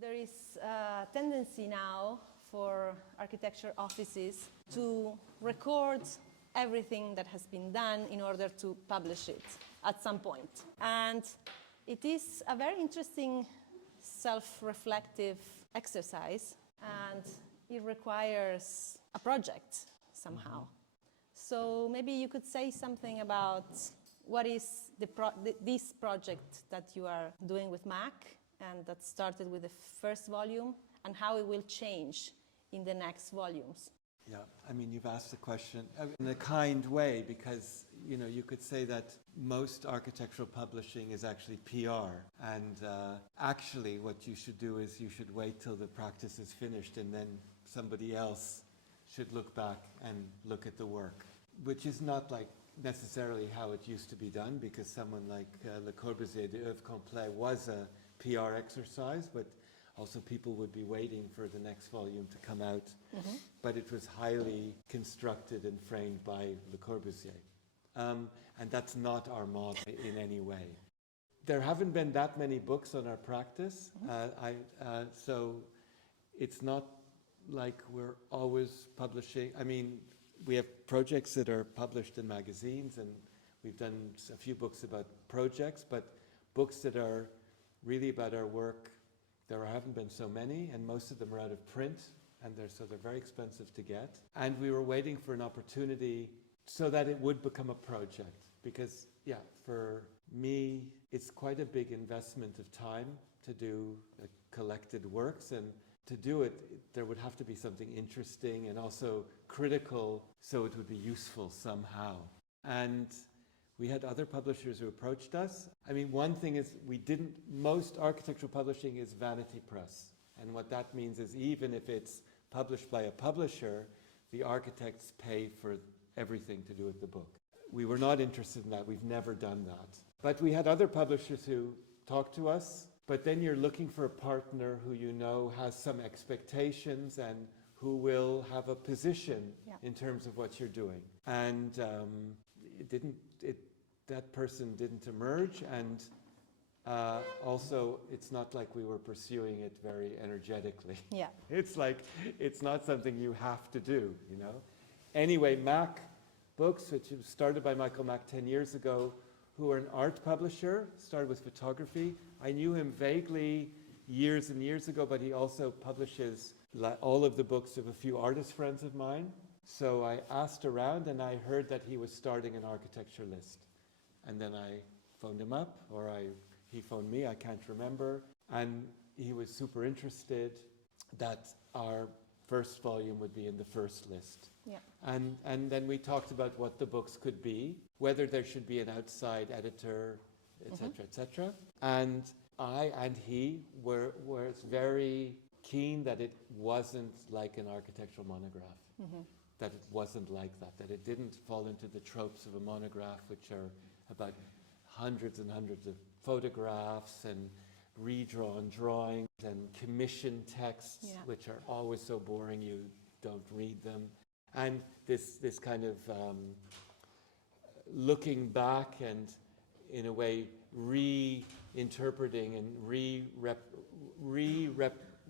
There is a tendency now for architecture offices to record everything that has been done in order to publish it at some point. And it is a very interesting self-reflective exercise, and it requires a project somehow. So maybe you could say something about what is this project that you are doing with MACK, and that started with the first volume, and how it will change in the next volumes. Yeah, I mean, you've asked the question in a kind way, because, you know, you could say that most architectural publishing is actually PR. And actually what you should do is you should wait till the practice is finished, and then somebody else should look back and look at the work, which is not like necessarily how it used to be done, because someone like Le Corbusier, the Œuvre Complète, was a PR exercise, but also people would be waiting for the next volume to come out. But it was highly constructed and framed by Le Corbusier. And that's not our model in any way. There haven't been that many books on our practice, so it's not like we're always publishing. I mean, we have projects that are published in magazines, and we've done a few books about projects, but books that are really about our work, there haven't been so many, and most of them are out of print, and they're very expensive to get. And we were waiting for an opportunity so that it would become a project, because, yeah, for me, it's quite a big investment of time to do collected works, and to do it, there would have to be something interesting and also critical, so it would be useful somehow. And we had other publishers who approached us. I mean, one thing is most architectural publishing is vanity press. And what that means is, even if it's published by a publisher, the architects pay for everything to do with the book. We were not interested in that. We've never done that. But we had other publishers who talked to us. But then you're looking for a partner who you know has some expectations and who will have a position in terms of what you're doing. And that person didn't emerge, and also it's not like we were pursuing it very energetically. Yeah. It's like, it's not something you have to do, you know. Anyway, MACK Books, which was started by Michael Mack 10 years ago, who are an art publisher, started with photography. I knew him vaguely years and years ago, but he also publishes all of the books of a few artist friends of mine. So I asked around, and I heard that he was starting an architecture list. And then I phoned him up, or he phoned me, I can't remember. And he was super interested that our first volume would be in the first list. Yeah. And then we talked about what the books could be, whether there should be an outside editor, etc., etc. And I and he were very keen that it wasn't like an architectural monograph. That it wasn't like that it didn't fall into the tropes of a monograph, which are about hundreds and hundreds of photographs and redrawn drawings and commission texts, which are always so boring you don't read them. And this kind of looking back and, in a way, reinterpreting and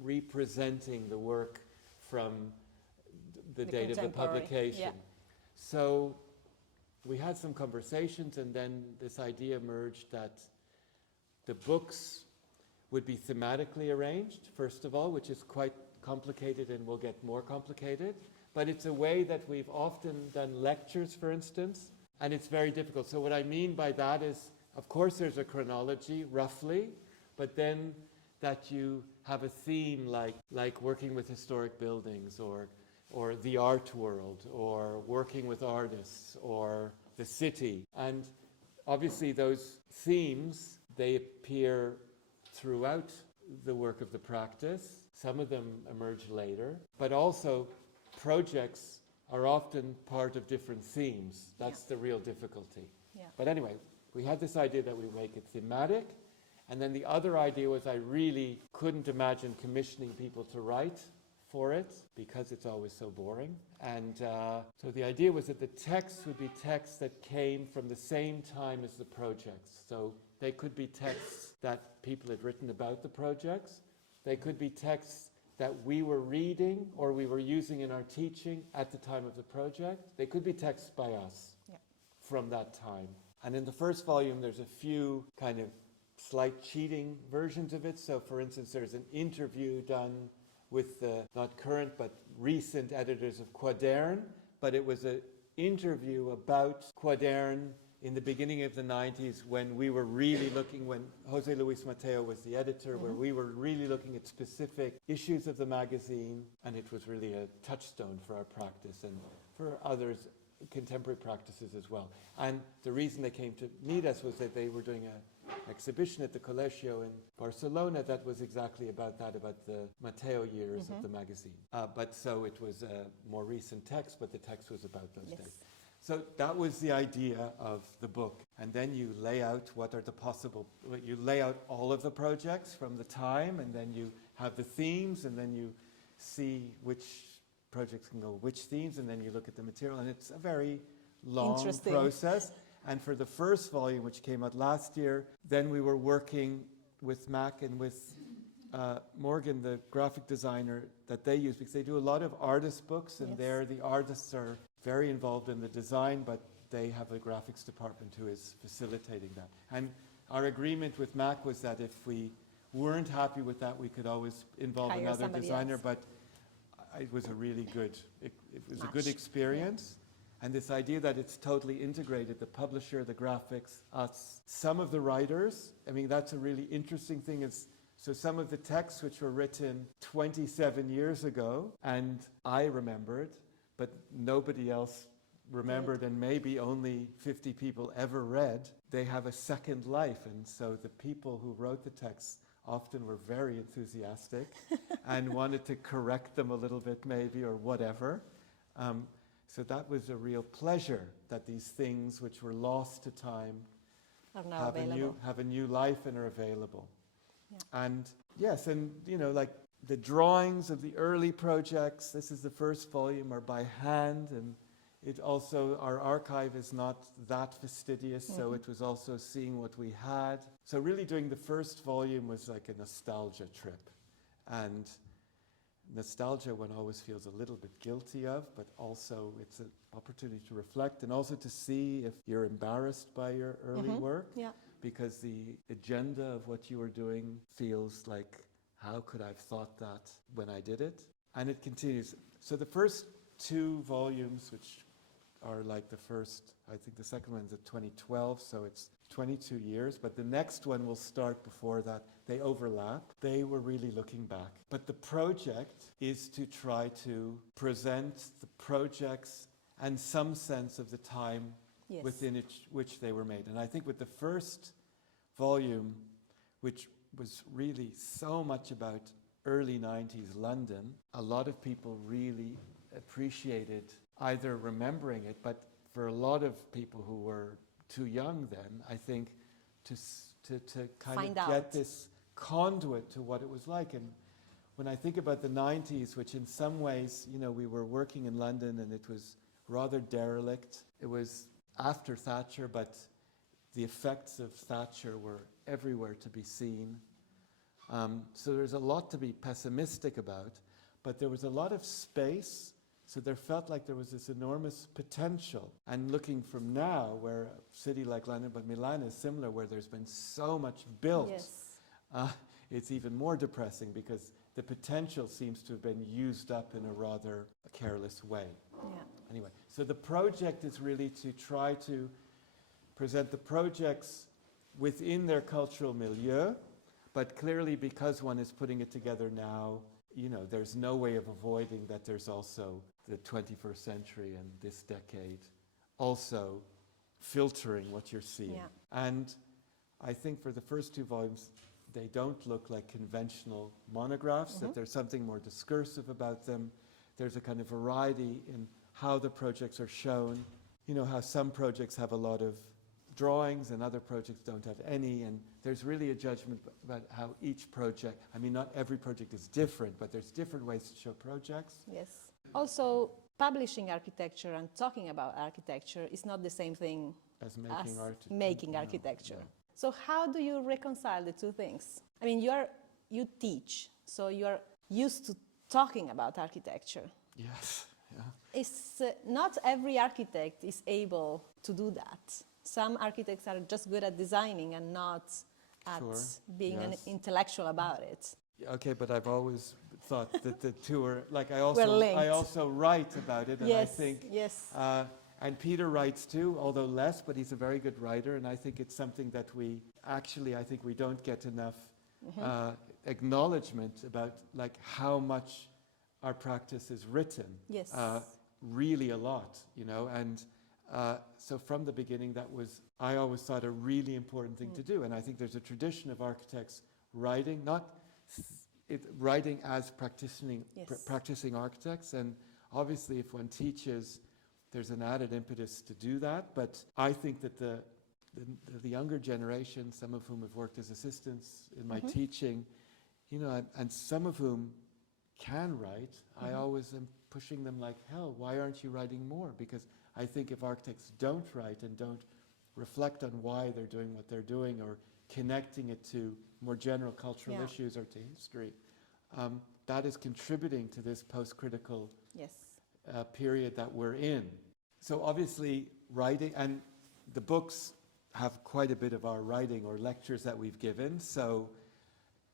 representing the work from the date of the publication. Yeah. So we had some conversations, and then this idea emerged that the books would be thematically arranged, first of all, which is quite complicated and will get more complicated. But it's a way that we've often done lectures, for instance, and it's very difficult. So what I mean by that is, of course, there's a chronology, roughly, but then that you have a theme like working with historic buildings, or the art world, or working with artists, or the city. And obviously those themes, they appear throughout the work of the practice. Some of them emerge later, but also projects are often part of different themes. That's the real difficulty. Yeah. But anyway, we had this idea that we make it thematic, and then the other idea was I really couldn't imagine commissioning people to write for it because it's always so boring. And so the idea was that the texts would be texts that came from the same time as the projects. So they could be texts that people had written about the projects, They could be texts that we were reading or we were using in our teaching at the time of the project. They could be texts by us from that time. And in the first volume, there's a few kind of slight cheating versions of it. So, for instance, there's an interview done with the not current but recent editors of Quadern, but it was an interview about Quadern in the beginning of the 90s when we were really looking, when Jose Luis Mateo was the editor, where we were really looking at specific issues of the magazine, and it was really a touchstone for our practice and for others, contemporary practices as well. And the reason they came to meet us was that they were doing an exhibition at the Colegio in Barcelona that was exactly about that, about the Mateo years of the magazine. But so it was a more recent text, but the text was about those days. So that was the idea of the book. And then you lay out what are the possible, you lay out all of the projects from the time, and then you have the themes, and then you see which projects can go which themes, and then you look at the material, and it's a very long process. And for the first volume, which came out last year, then we were working with MACK and with Morgan, the graphic designer that they use, because they do a lot of artist books, and there the artists are very involved in the design, but they have a graphics department who is facilitating that. And our agreement with MACK was that if we weren't happy with that, we could always involve another designer, but it was a really good, it was a good experience. And this idea that it's totally integrated, the publisher, the graphics, us, some of the writers, I mean, that's a really interesting thing is, so some of the texts which were written 27 years ago, and I remembered, but nobody else remembered, and maybe only 50 people ever read, they have a second life. And so the people who wrote the texts often were very enthusiastic and wanted to correct them a little bit maybe, or whatever. So that was a real pleasure that these things which were lost to time are now have a new life and are available. And yes, and you know, like the drawings of the early projects, this is the first volume, are by hand, and it also, our archive is not that fastidious, so it was also seeing what we had. So really doing the first volume was like a nostalgia trip. And nostalgia one always feels a little bit guilty of, but also it's an opportunity to reflect and also to see if you're embarrassed by your early work, because the agenda of what you were doing feels like, how could I have thought that when I did it? And it continues. So the first two volumes, which are like the first, I think the second one's at 2012, so it's 22 years, but the next one will start before that. They overlap. They were really looking back. But the project is to try to present the projects and some sense of the time within which they were made. And I think with the first volume, which was really so much about early 90s London, a lot of people really appreciated either remembering it, but for a lot of people who were too young then, I think, to kind of get this conduit to what it was like. And when I think about the 90s, which in some ways, you know, we were working in London and it was rather derelict. It was after Thatcher, but the effects of Thatcher were everywhere to be seen. So there's a lot to be pessimistic about, but there was a lot of space. So there felt like there was this enormous potential. And looking from now, where a city like London, but Milan is similar, where there's been so much built, it's even more depressing because the potential seems to have been used up in a rather careless way. Anyway, so the project is really to try to present the projects within their cultural milieu, but clearly because one is putting it together now, you know, there's no way of avoiding that there's also the 21st century and this decade also filtering what you're seeing. And I think for the first two volumes, they don't look like conventional monographs, that there's something more discursive about them. There's a kind of variety in how the projects are shown. You know, how some projects have a lot of drawings and other projects don't have any, and there's really a judgment about how each project, I mean, not every project is different, but there's different ways to show projects. Also, publishing architecture and talking about architecture is not the same thing as making art. Making architecture. So how do you reconcile the two things? I mean, you teach, So you are used to talking about architecture. Yes. Yeah. It's not every architect is able to do that. Some architects are just good at designing and not at Sure, being an yes. intellectual about it. Okay, but I've always thought that the two are like We're linked. I also write about it, and I Yes, think yes. and Peter writes too, although less, but he's a very good writer, and I think it's something that I think we don't get enough acknowledgement about like how much our practice is written. Yes. Really a lot, you know, and so from the beginning I always thought a really important thing to do, and I think there's a tradition of architects writing, writing as practicing architects, and obviously if one teaches, there's an added impetus to do that, but I think that the younger generation, some of whom have worked as assistants in my teaching, you know, and some of whom can write, I always am pushing them like hell, why aren't you writing more? Because I think if architects don't write and don't reflect on why they're doing what they're doing or connecting it to more general cultural issues or to history, that is contributing to this post-critical period that we're in. So obviously writing, and the books have quite a bit of our writing or lectures that we've given, so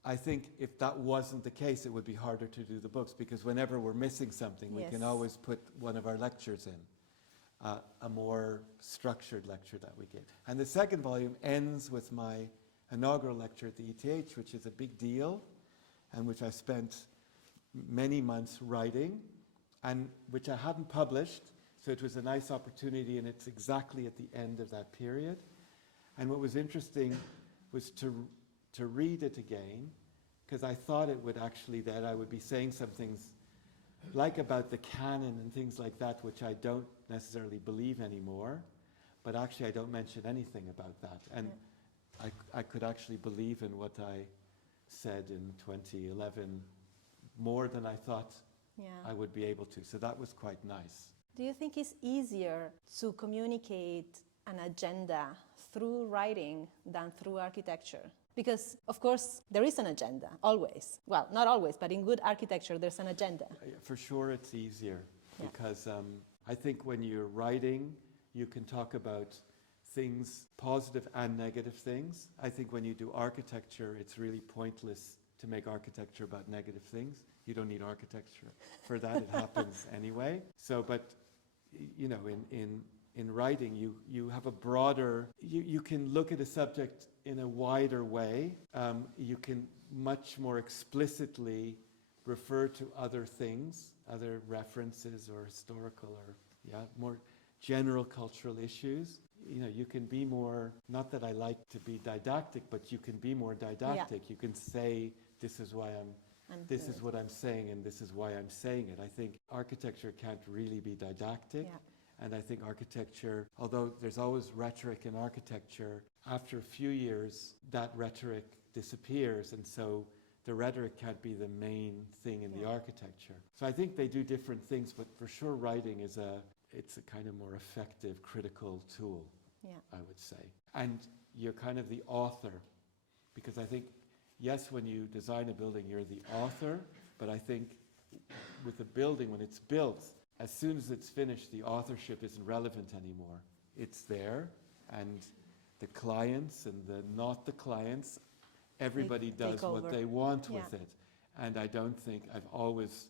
I think if that wasn't the case, it would be harder to do the books, because whenever we're missing something, we can always put one of our lectures in, a more structured lecture that we give. And the second volume ends with my inaugural lecture at the ETH, which is a big deal, and which I spent many months writing, and which I hadn't published, so it was a nice opportunity, and it's exactly at the end of that period. And what was interesting was to read it again, because I thought it would actually, that I would be saying some things like about the canon and things like that, which I don't necessarily believe anymore, but actually I don't mention anything about that. And I could actually believe in what I said in 2011 more than I thought I would be able to. So that was quite nice. Do you think it's easier to communicate an agenda through writing than through architecture? Because, of course, there is an agenda, always. Well, not always, but in good architecture, there's an agenda. For sure it's easier, because I think when you're writing, you can talk about things, positive and negative things. I think when you do architecture, it's really pointless to make architecture about negative things. You don't need architecture for that, it happens anyway. So, but, you know, in writing, you have a broader, you can look at a subject in a wider way. You can much more explicitly refer to other things, other references or historical or more general cultural issues. You know, you can be more, not that I like to be didactic, but you can be more didactic. You can say, this is why this is what I'm saying, and this is why I'm saying it. I think architecture can't really be didactic. And I think architecture, although there's always rhetoric in architecture, after a few years, that rhetoric disappears, and so the rhetoric can't be the main thing in the architecture. So I think they do different things, but for sure writing it's a kind of more effective critical tool, I would say. And you're kind of the author, because I think, yes, when you design a building, you're the author, but I think with a building, when it's built, as soon as it's finished, the authorship isn't relevant anymore. It's there, and the clients and not the clients, everybody does what they want with it. And I don't think, I've always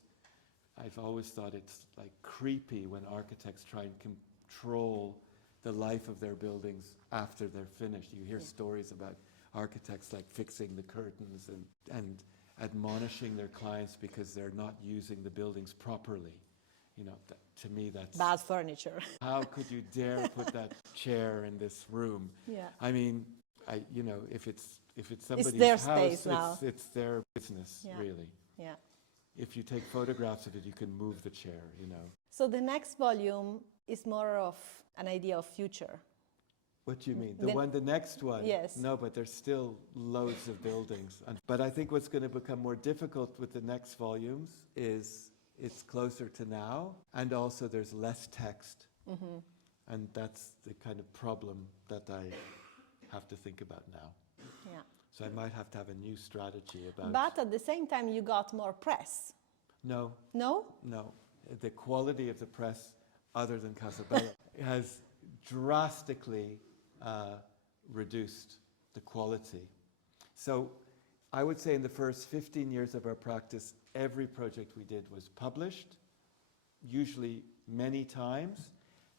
thought it's like creepy when architects try and control the life of their buildings after they're finished. You hear stories about architects like fixing the curtains and admonishing their clients because they're not using the buildings properly. You know, to me that's... Bad furniture. How could you dare put that chair in this room? I mean, if it's somebody's it's their house, space now. It's their business, really. If you take photographs of it, you can move the chair, you know. So the next volume is more of an idea of future. What do you mean? The next one? Yes. No, but there's still loads of buildings. But I think what's going to become more difficult with the next volumes is it's closer to now, and also there's less text. And that's the kind of problem that I have to think about now. So I might have to have a new strategy about... But at the same time, you got more press. No, No? no. The quality of the press, other than Casabella, has drastically reduced the quality. So I would say in the first 15 years of our practice, every project we did was published, usually many times.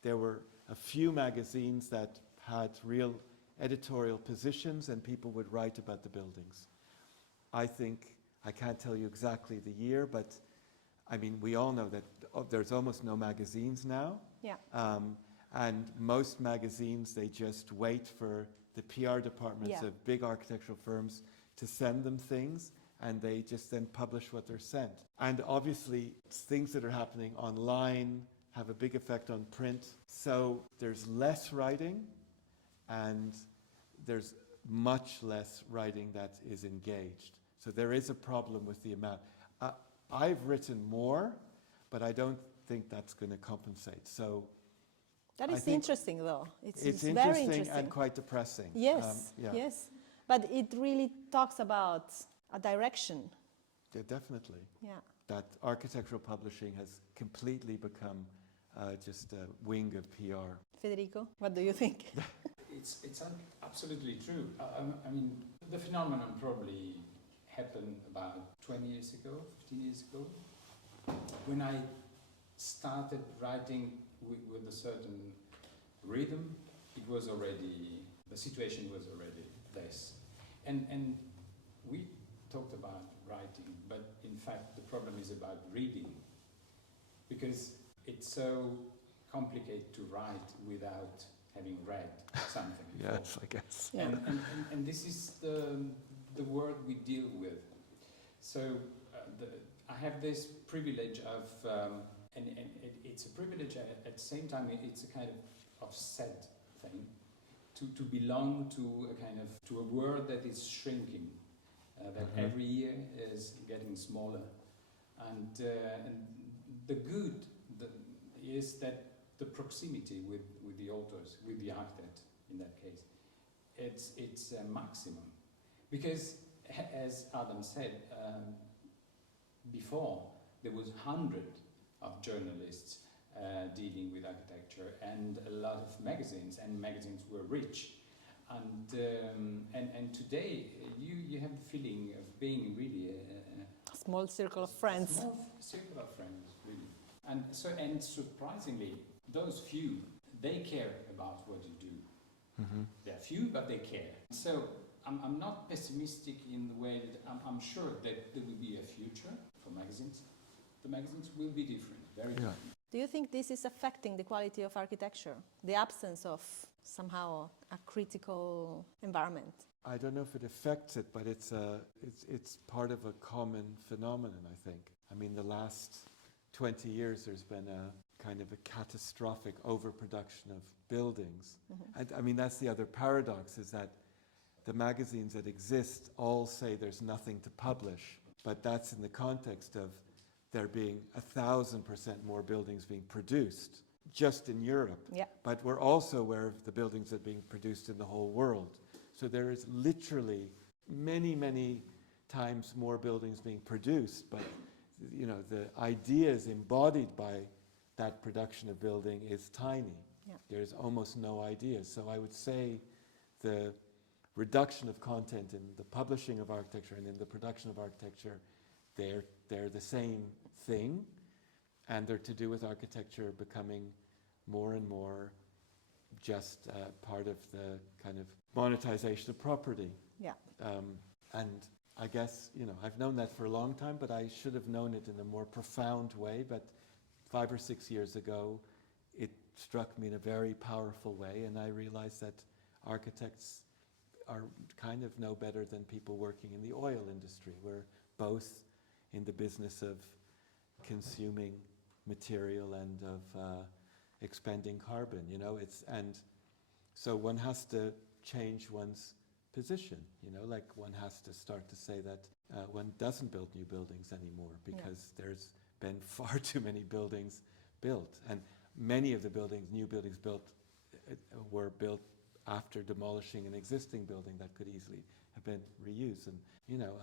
There were a few magazines that had real editorial positions and people would write about the buildings. I think, I can't tell you exactly the year, but I mean, we all know that there's almost no magazines now. Yeah. And most magazines, they just wait for the PR departments of big architectural firms to send them things, and they just then publish what they're sent. And obviously, things that are happening online have a big effect on print. So there's less writing, and there's much less writing that is engaged. So there is a problem with the amount. I've written more, but I don't think that's going to compensate. So that is interesting, though. It's interesting, very interesting and quite depressing. Yes, yes. But it really talks about a direction. Yeah, definitely. Yeah. That architectural publishing has completely become just a wing of PR. Federico, what do you think? It's absolutely true. I mean, the phenomenon probably happened about 20 years ago, 15 years ago, when I started writing with a certain rhythm. It was already, the situation was already this. And we talked about writing, but in fact the problem is about reading, because it's so complicated to write without having read something. Yes, I guess. Yeah. And this is the word we deal with. So I have this privilege of, and it's a privilege at the same time, it's a kind of sad thing, to belong to a kind of, to a world that is shrinking, that every year is getting smaller. And the good is that the proximity with the authors, with the architect in that case, it's a maximum. Because as Adam said, before there was hundreds of journalists dealing with architecture and a lot of magazines, and magazines were rich. And today you have the feeling of being really A small circle of friends. A small circle of friends, really. And surprisingly, those few, they care about what you do. They're few, but they care. So I'm not pessimistic in the way that I'm sure that there will be a future for magazines. The magazines will be different, very different. Do you think this is affecting the quality of architecture? The absence of somehow a critical environment? I don't know if it affects it, but it's part of a common phenomenon, I think. I mean, the last 20 years there's been a kind of a catastrophic overproduction of buildings. And I mean, that's the other paradox, is that the magazines that exist all say there's nothing to publish, but that's in the context of there being 1,000% more buildings being produced just in Europe. Yeah. But we're also aware of the buildings that are being produced in the whole world. So there is literally many, many times more buildings being produced, but you know, the ideas embodied by that production of building is tiny. Yeah. There's almost no ideas. So I would say the reduction of content in the publishing of architecture and in the production of architecture, they're the same thing, and they're to do with architecture becoming more and more just part of the kind of monetization of property. Yeah. And I guess, you know, I've known that for a long time, but I should have known it in a more profound way. But 5 or 6 years ago, it struck me in a very powerful way, and I realized that architects are kind of no better than people working in the oil industry. We're both in the business of consuming material and of expending carbon, you know. And so one has to change one's position, you know, like one has to start to say that one doesn't build new buildings anymore because there's been far too many buildings built, and many of the new buildings built were built after demolishing an existing building that could easily have been reused. And,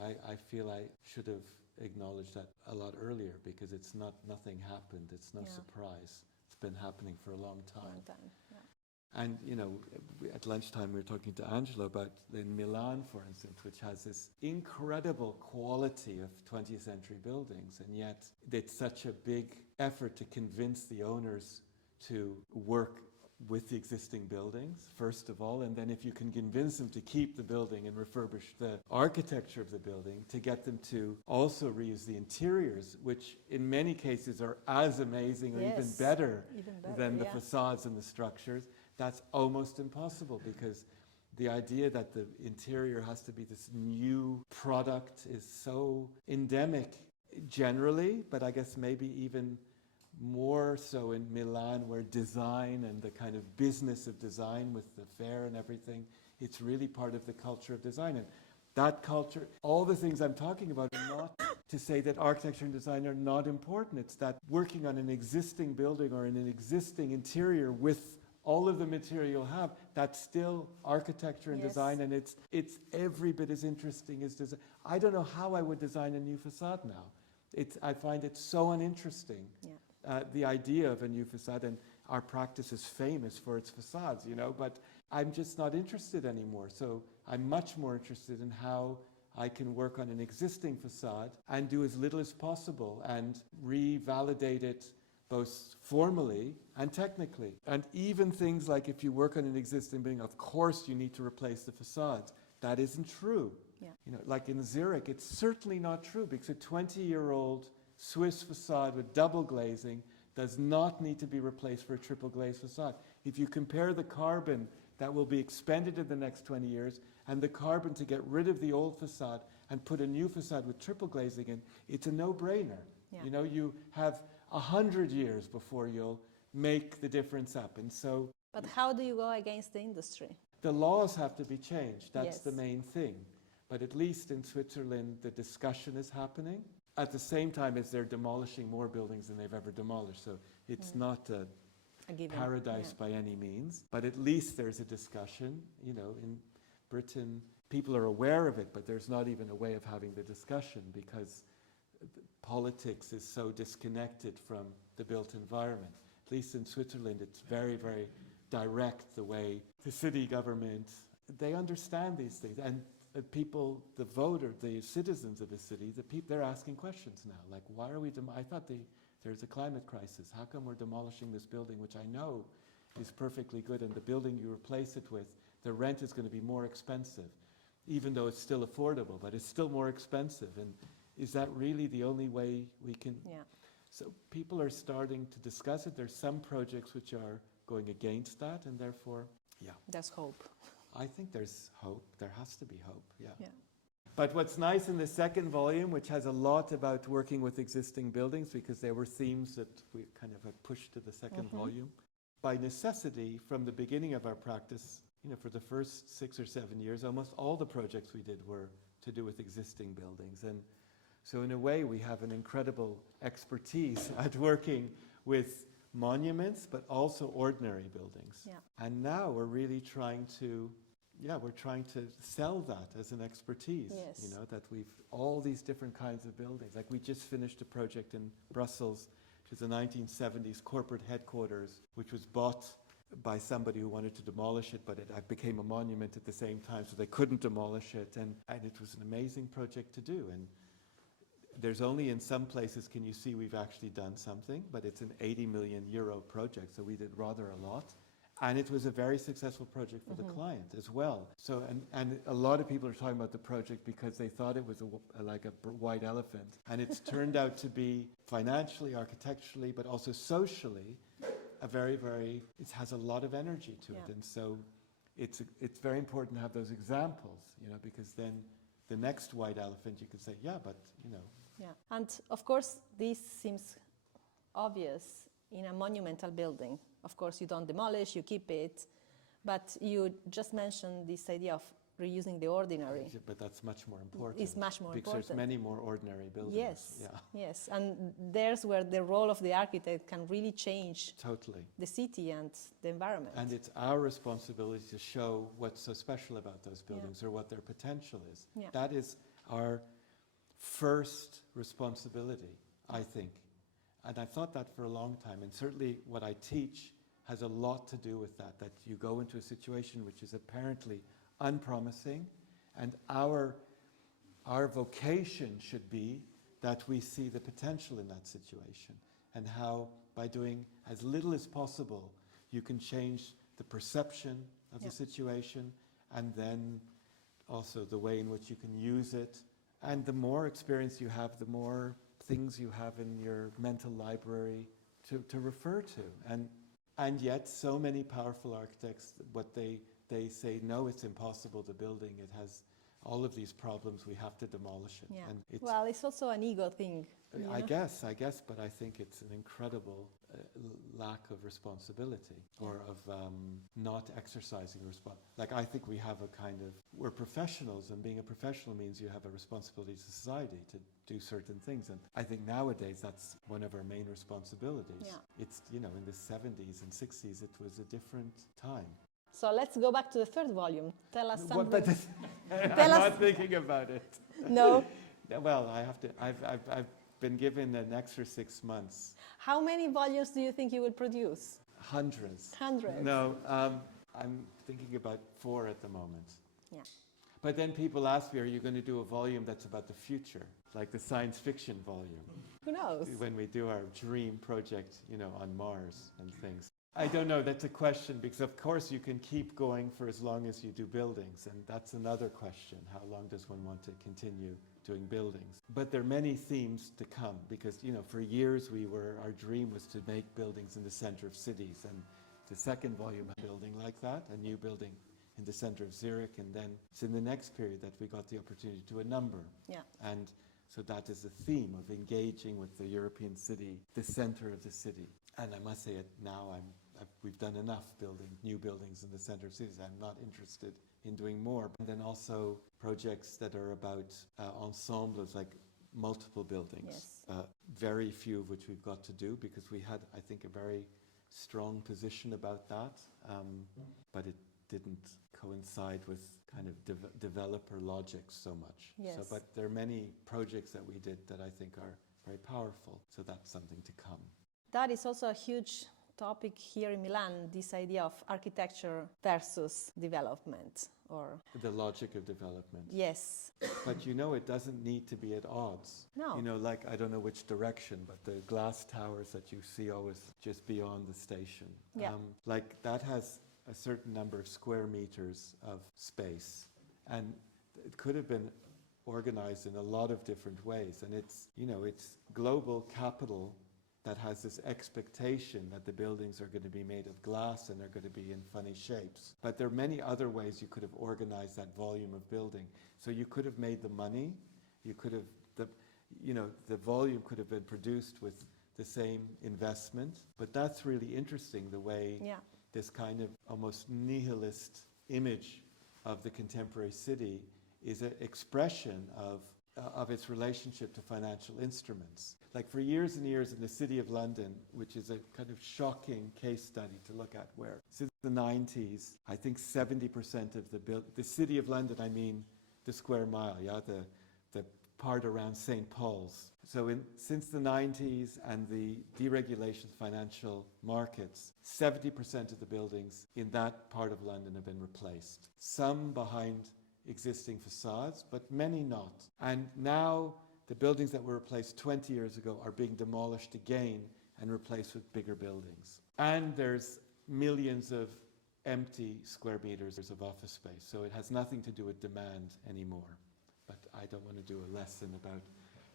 I feel I should have acknowledged that a lot earlier, because nothing happened. It's no surprise. It's been happening for a long time. Long time, yeah. And, at lunchtime we were talking to Angelo about in Milan, for instance, which has this incredible quality of 20th century buildings, and yet it's such a big effort to convince the owners to work with the existing buildings, first of all, and then if you can convince them to keep the building and refurbish the architecture of the building, to get them to also reuse the interiors, which in many cases are as amazing or even better than the facades and the structures. That's almost impossible, because the idea that the interior has to be this new product is so endemic generally, but I guess maybe even more so in Milan, where design and the kind of business of design with the fair and everything, it's really part of the culture of design. And that culture, all the things I'm talking about are not to say that architecture and design are not important. It's that working on an existing building or in an existing interior with all of the material you'll have, that's still architecture and design, and it's every bit as interesting as design. I don't know how I would design a new facade now. I find it so uninteresting, the idea of a new facade, and our practice is famous for its facades, but I'm just not interested anymore. So I'm much more interested in how I can work on an existing facade and do as little as possible and revalidate it both formally and technically. And even things like if you work on an existing building, of course you need to replace the facades. That isn't true. Yeah. Like in Zurich, it's certainly not true, because a 20-year-old Swiss facade with double glazing does not need to be replaced for a triple glazed facade. If you compare the carbon that will be expended in the next 20 years and the carbon to get rid of the old facade and put a new facade with triple glazing in, it's a no-brainer. Yeah. You have 100 years before you'll make the difference up. And so, but how do you go against the industry? The laws have to be changed. That's the main thing. But at least in Switzerland, the discussion is happening at the same time as they're demolishing more buildings than they've ever demolished. So it's not a paradise by any means, but at least there's a discussion. In Britain, people are aware of it, but there's not even a way of having the discussion, because politics is so disconnected from the built environment. At least in Switzerland, it's very, very direct, the way the city government, they understand these things. And people, the voter, the citizens of the city, they're asking questions now. Like, why are we, I thought there's a climate crisis. How come we're demolishing this building, which I know is perfectly good, and the building you replace it with, the rent is going to be more expensive, even though it's still affordable, but it's still more expensive. And is that really the only way we can? Yeah. So people are starting to discuss it. There's some projects which are going against that, and therefore, there's hope. I think there's hope. There has to be hope, yeah. But what's nice in the second volume, which has a lot about working with existing buildings, because there were themes that we kind of had pushed to the second volume, by necessity, from the beginning of our practice, for the first 6 or 7 years, almost all the projects we did were to do with existing buildings. And so in a way, we have an incredible expertise at working with monuments, but also ordinary buildings. Yeah. And now we're really trying to sell that as an expertise. Yes. That we've all these different kinds of buildings. Like we just finished a project in Brussels, which is a 1970s corporate headquarters, which was bought by somebody who wanted to demolish it, but it became a monument at the same time, so they couldn't demolish it. And it was an amazing project to do. And there's only in some places can you see we've actually done something, but it's an 80 million euro project, so we did rather a lot. And it was a very successful project for the client as well. So, and a lot of people are talking about the project because they thought it was like a white elephant. And it's turned out to be financially, architecturally, but also socially, a very, very, it has a lot of energy to it. And so it's very important to have those examples, because then the next white elephant, you can say, Yeah, and of course, this seems obvious in a monumental building. Of course, you don't demolish, you keep it. But you just mentioned this idea of reusing the ordinary. But that's much more important. It's much more because important. there's many more ordinary buildings. Yes, Yeah, yes, and there's where the role of the architect can really change totally. the city and the environment. And it's our responsibility to show what's so special about those buildings or what their potential is. Yeah. That is our first responsibility, I think. And I thought that for a long time. And certainly what I teach has a lot to do with that you go into a situation which is apparently unpromising, and our vocation should be that we see the potential in that situation, and how by doing as little as possible you can change the perception of the situation, and then also the way in which you can use it. And the more experience you have, the more things you have in your mental library to refer to. And yet so many powerful architects, what they say, no, it's impossible, the building, it has all of these problems, we have to demolish it. Yeah. And Well, it's also an ego thing. I guess, but I think it's an incredible lack of responsibility, or of not exercising like, I think we have we're professionals, and being a professional means you have a responsibility to society to do certain things. And I think nowadays that's one of our main responsibilities. Yeah. It's, in the 70s and 60s, it was a different time. So let's go back to the third volume. Tell us What, something. but Tell I'm us- not thinking about it. No. Well, I've been given an extra 6 months. How many volumes do you think you will produce? Hundreds. Hundreds. No, I'm thinking about 4 at the moment. Yeah. But then people ask me, are you going to do a volume that's about the future, like the science fiction volume, Who knows? when we do our dream project, on Mars and things? I don't know, that's a question, because of course you can keep going for as long as you do buildings, and that's another question. How long does one want to continue doing buildings? But there are many themes to come, because, for years our dream was to make buildings in the center of cities, and the second volume had a building like that, a new building in the center of Zurich, and then it's in the next period that we got the opportunity to do a number. Yeah. And so that is the theme of engaging with the European city, the center of the city. And I must say it now, we've done enough building new buildings in the center of cities. I'm not interested in doing more. And then also projects that are about ensembles, like multiple buildings. Yes. Very few of which we've got to do, because we had, I think, a very strong position about that. But it didn't coincide with kind of developer logic so much. Yes. But there are many projects that we did that I think are very powerful. So that's something to come. That is also a huge topic here in Milan, this idea of architecture versus development, or... The logic of development. Yes. But it doesn't need to be at odds. No. Like, I don't know which direction, but the glass towers that you see always just beyond the station. Yeah. Like, that has a certain number of square meters of space. And it could have been organized in a lot of different ways. And it's global capital that has this expectation that the buildings are going to be made of glass and are going to be in funny shapes. But there are many other ways you could have organized that volume of building. So you could have made the money, you could have, the volume could have been produced with the same investment. But that's really interesting, the way this kind of almost nihilist image of the contemporary city is an expression of its relationship to financial instruments. Like, for years and years in the City of London, which is a kind of shocking case study to look at, where since the 90s, I think 70% of the City of London, I mean the square mile, the part around St. Paul's. So since the 90s and the deregulation of financial markets, 70% of the buildings in that part of London have been replaced. Some behind existing facades, but many not. And now the buildings that were replaced 20 years ago are being demolished again and replaced with bigger buildings. And there's millions of empty square meters of office space. So it has nothing to do with demand anymore. But I don't want to do a lesson about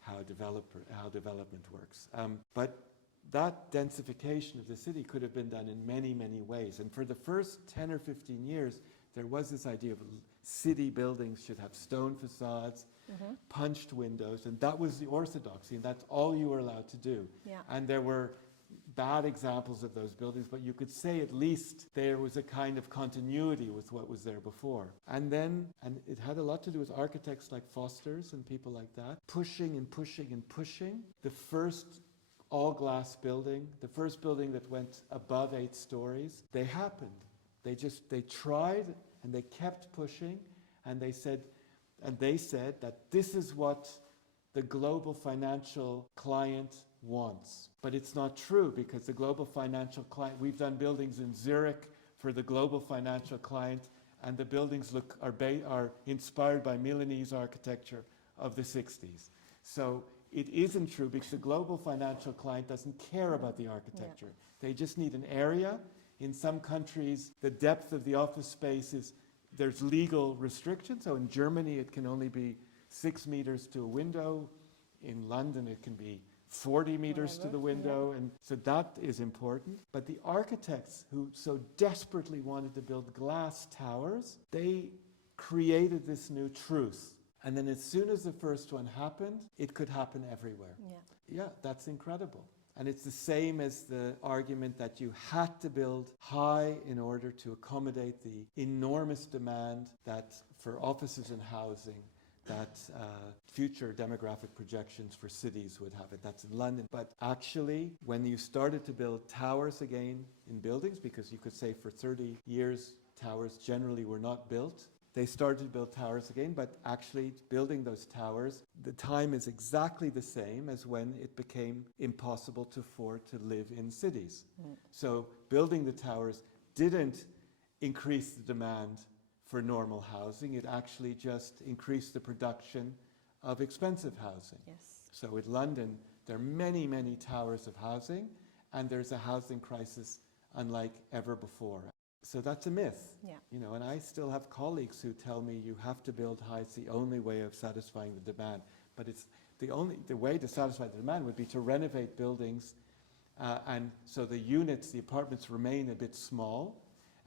how development works. But that densification of the city could have been done in many, many ways. And for the first 10 or 15 years, there was this idea of city buildings should have stone facades, punched windows, and that was the orthodoxy, and that's all you were allowed to do. Yeah. And there were bad examples of those buildings, but you could say at least there was a kind of continuity with what was there before. And it had a lot to do with architects like Foster's and people like that, pushing and pushing and pushing. The first all-glass building, the first building that went above 8 stories, they happened. They tried and they kept pushing, and they said that this is what the global financial client wants. But it's not true, because the global financial client, we've done buildings in Zurich for the global financial client, and the buildings are inspired by Milanese architecture of the 60s. So it isn't true, because the global financial client doesn't care about the architecture. Yeah. They just need an area. In some countries, the depth of the office space there's legal restrictions. So in Germany, it can only be 6 meters to a window. In London, it can be 40 meters to the window. Yeah. And so that is important. But the architects who so desperately wanted to build glass towers, they created this new truth. And then as soon as the first one happened, it could happen everywhere. Yeah, that's incredible. And it's the same as the argument that you had to build high in order to accommodate the enormous demand that for offices and housing that future demographic projections for cities would have it. That's in London. But actually, when you started to build towers again in buildings, because you could say for 30 years, towers generally were not built, they started to build towers again, but actually building those towers, the time is exactly the same as when it became impossible to afford to live in cities. Mm. So building the towers didn't increase the demand for normal housing. It actually just increased the production of expensive housing. Yes. So in London, there are many, many towers of housing, and there's a housing crisis unlike ever before. So that's a myth, and I still have colleagues who tell me you have to build high, it's the only way of satisfying the demand. But it's the way to satisfy the demand would be to renovate buildings, and so the apartments remain a bit small,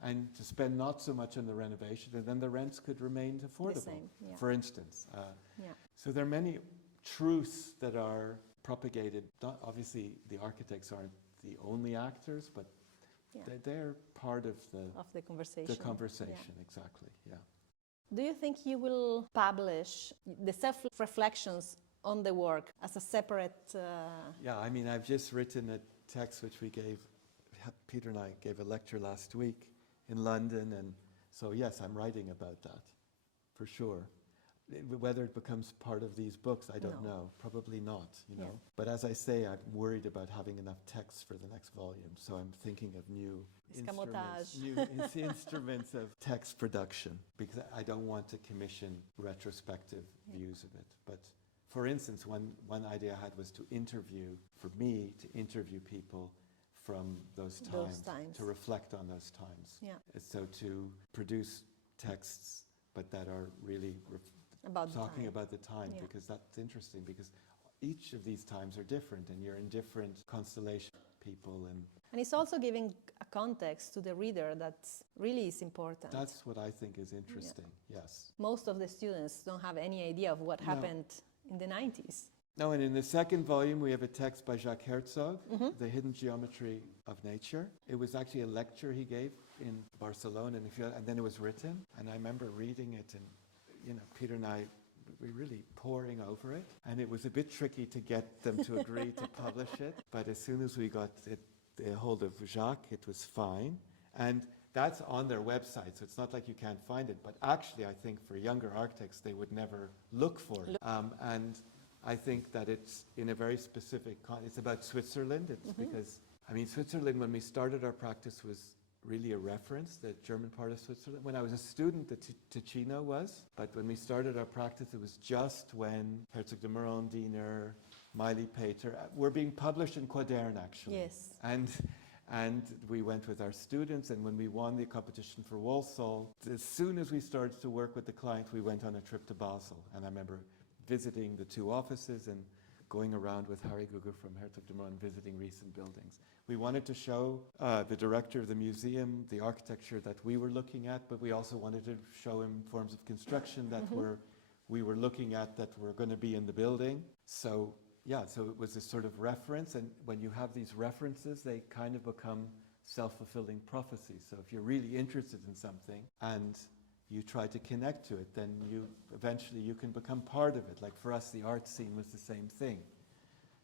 and to spend not so much on the renovation, and then the rents could remain affordable, for instance. So there are many truths that are propagated. Obviously, the architects aren't the only actors, but they're part of the conversation. The conversation, exactly, yeah. Do you think you will publish the self-reflections on the work as a separate... Yeah, I mean, I've just written a text which Peter and I gave a lecture last week in London, and so yes, I'm writing about that, for sure. Whether it becomes part of these books, I don't know. Probably not, know. But as I say, I'm worried about having enough text for the next volume, so I'm thinking of new instruments of text production, because I don't want to commission retrospective views of it. But for instance, one idea I had was to interview people from those times, to reflect on those times. Yeah. So to produce texts, but that are really talking about the time, because that's interesting, because each of these times are different, and you're in different constellation people. And it's also giving a context to the reader that really is important. That's what I think is interesting, yes. Most of the students don't have any idea of what happened in the 90s. No, and in the second volume, we have a text by Jacques Herzog, The Hidden Geometry of Nature. It was actually a lecture he gave in Barcelona, and then it was written. And I remember reading it, and Peter and I were really poring over it. And it was a bit tricky to get them to agree to publish it. But as soon as we got a hold of Jacques, it was fine. And that's on their website, so it's not like you can't find it. But actually, I think for younger architects, they would never look for it. And I think that it's in a very specific it's about Switzerland. It's because, Switzerland, when we started our practice, was really a reference, the German part of Switzerland. When I was a student, the Ticino was, but when we started our practice, it was just when Herzog de Meuron, Diener, Miley Pater were being published in Quadern, actually. Yes. And we went with our students, and when we won the competition for Walsall, as soon as we started to work with the client, we went on a trip to Basel. And I remember visiting the 2 offices and going around with Harry Guger from Herzog de Meuron, visiting recent buildings. We wanted to show the director of the museum the architecture that we were looking at, but we also wanted to show him forms of construction that we were looking at that were going to be in the building. So yeah, so it was a sort of reference, and when you have these references, they kind of become self-fulfilling prophecies. So if you're really interested in something and you try to connect to it, then you eventually you can become part of it. Like for us, the art scene was the same thing.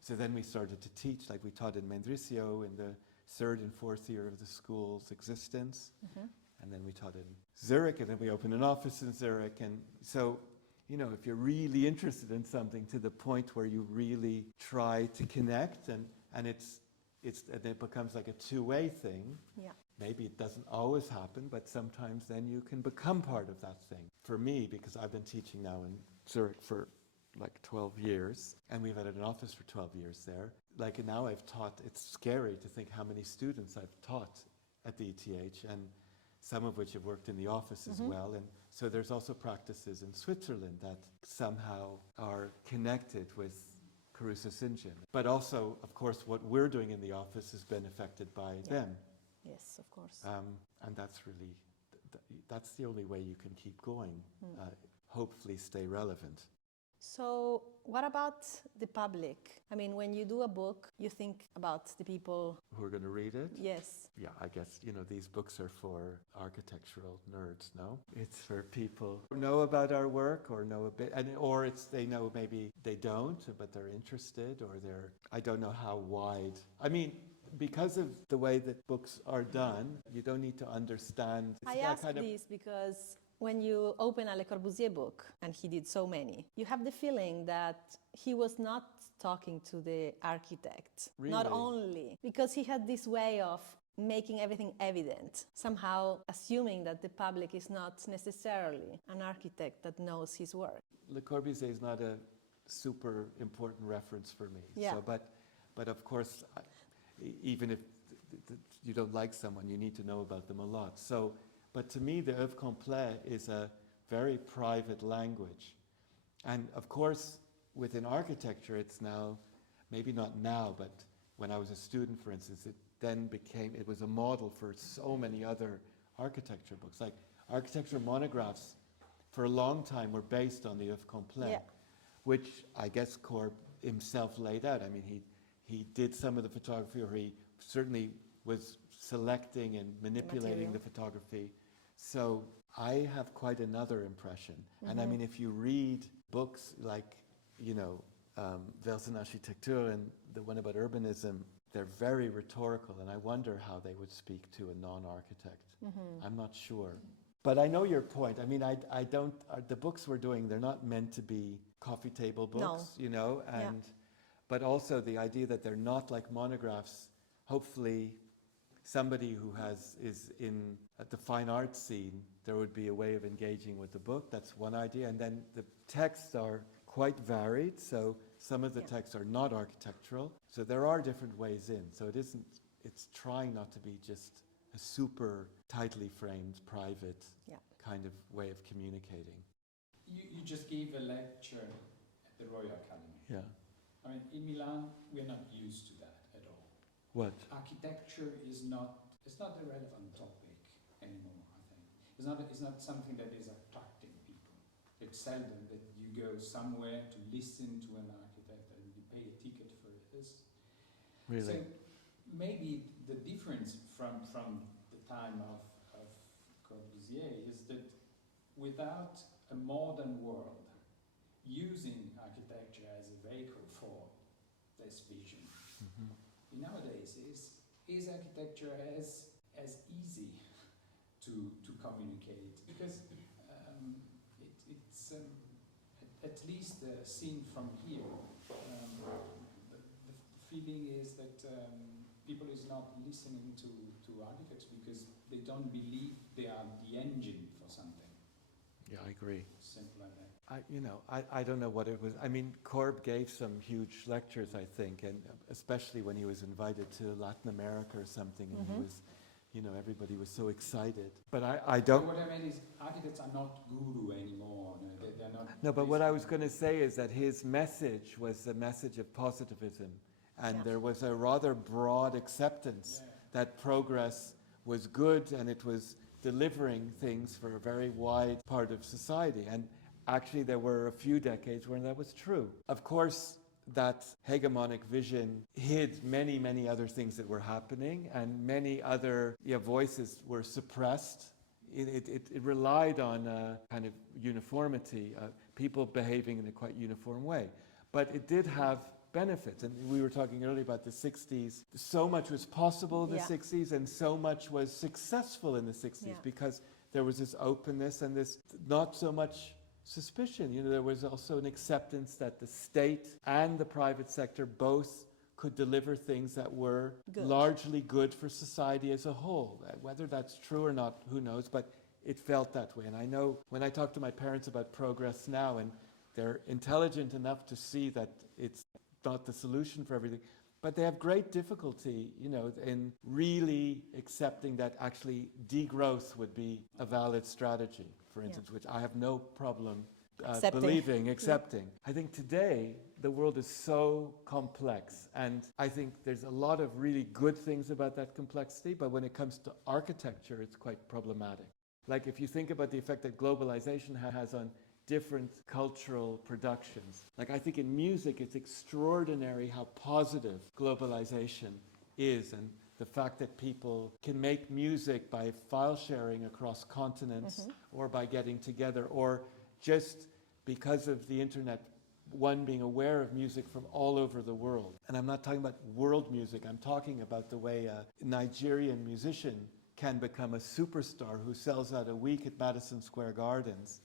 So then we started to teach, like we taught in Mendrisio in the 3rd and 4th year of the school's existence. And then we taught in Zurich, and then we opened an office in Zurich. And so, you know, if you're really interested in something to the point where you really try to connect, and it becomes like a two-way thing. Yeah. Maybe it doesn't always happen, but sometimes then you can become part of that thing. For me, because I've been teaching now in Zurich for like 12 years, and we've had an office for 12 years there. Like now I've taught, it's scary to think how many students I've taught at the ETH, and some of which have worked in the office as well. And so there's also practices in Switzerland that somehow are connected with Caruso St. But also, of course, what we're doing in the office has been affected by them. Yes, of course. And that's really, that's the only way you can keep going, hopefully stay relevant. So what about the public? I mean, when you do a book, you think about the people who are going to read it? Yes. Yeah, I guess, you know, these books are for architectural nerds, no? It's for people who know about our work or know a bit, or it's they know maybe they don't, but they're interested, or they're, I don't know how wide. I mean, because of the way that books are done, you don't need to understand. I ask this because when you open a Le Corbusier book, and he did so many, you have the feeling that he was not talking to the architect. Really? Not only because he had this way of making everything evident, somehow assuming that the public is not necessarily an architect that knows his work. Le Corbusier is not a super important reference for me. Yeah. So, but of course, even if you don't like someone, you need to know about them a lot. So, but to me, the œuvre complète is a very private language. And of course, within architecture, it's now, maybe not now, but when I was a student, for instance, it then became, it was a model for so many other architecture books. Like architecture monographs, for a long time, were based on the œuvre complète, which I guess Corb himself laid out. I mean, he did some of the photography, or he certainly was selecting and manipulating the photography. So I have quite another impression. And I mean, if you read books like, you know, Vers en Architecture and the one about urbanism, they're very rhetorical, and I wonder how they would speak to a non-architect. I'm not sure. But I know your point. I mean, I don't, the books we're doing, they're not meant to be coffee table books, you know, and but also the idea that they're not like monographs. Hopefully somebody who is in the fine arts scene, there would be a way of engaging with the book. That's one idea. And then the texts are quite varied. So some of the texts are not architectural. So there are different ways in. So it's trying not to be just a super tightly framed, private kind of way of communicating. You just gave a lecture at the Royal Academy. Yeah. I mean, in Milan, we're not used to that at all. What? Architecture is not, it's not a relevant topic anymore, I think. It's not something that is attracting people. It's seldom that you go somewhere to listen to an architect and you pay a ticket for this. Really? So maybe the difference from the time of Corbusier is that without a modern world using architecture as a vehicle for this vision, nowadays is architecture as easy to communicate, because it's at least seen from here, the feeling is that people is not listening to architects because they don't believe they are the engine for something. Yeah, I agree. Simple like that. I don't know what it was. I mean, Corb gave some huge lectures, I think, and especially when he was invited to Latin America or something, and he was, you know, everybody was so excited. But I don't... So what I mean is, architects are not guru anymore. No, they're not... No, but what I was going to say is that his message was a message of positivism, and there was a rather broad acceptance that progress was good, and it was delivering things for a very wide part of society. And actually, there were a few decades when that was true. Of course, that hegemonic vision hid many, many other things that were happening, and many other voices were suppressed. It relied on a kind of uniformity, people behaving in a quite uniform way. But it did have benefits, and we were talking earlier about the 60s. So much was possible in the 60s, and so much was successful in the 60s because there was this openness and this not so much suspicion. You know, there was also an acceptance that the state and the private sector both could deliver things that were largely good for society as a whole. Whether that's true or not, who knows, but it felt that way. And I know when I talk to my parents about progress now, and they're intelligent enough to see that it's not the solution for everything, but they have great difficulty, you know, in really accepting that actually degrowth would be a valid strategy, for instance, which I have no problem accepting. I think today the world is so complex, and I think there's a lot of really good things about that complexity, but when it comes to architecture, it's quite problematic. Like if you think about the effect that globalization has on different cultural productions. Like I think in music, it's extraordinary how positive globalization is, and the fact that people can make music by file sharing across continents or by getting together, or just because of the internet, one being aware of music from all over the world. And I'm not talking about world music, I'm talking about the way a Nigerian musician can become a superstar who sells out a week at Madison Square Gardens.